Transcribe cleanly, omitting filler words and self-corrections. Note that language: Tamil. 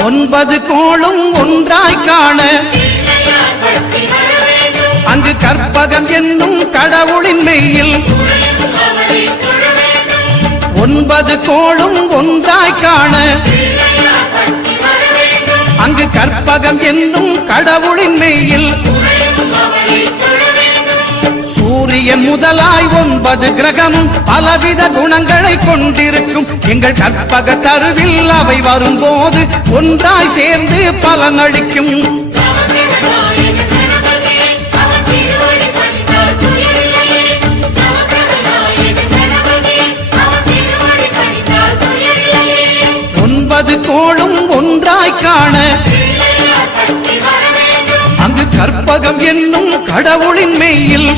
9 கோளும் ஒன்றாய் காண அங்கு கற்பகம் என்னும் கடவுளின் மெய்யில் 9 கோளும் ஒன்றாய் காண அங்கு கற்பகம் என்னும் கடவுளின் மெய்யில் சூரியன் முதலாய் 9 கிரகமும் பலவித குணங்களை கொண்டிருக்கும் எங்கள் கற்பக தருவில் அவை வரும்போது ஒன்றாய் சேர்ந்து பலனளிக்கும். கோளும் ஒன்றாய் காண அங்கு கற்பகம் என்னும் கடவுளின் மெய்யில்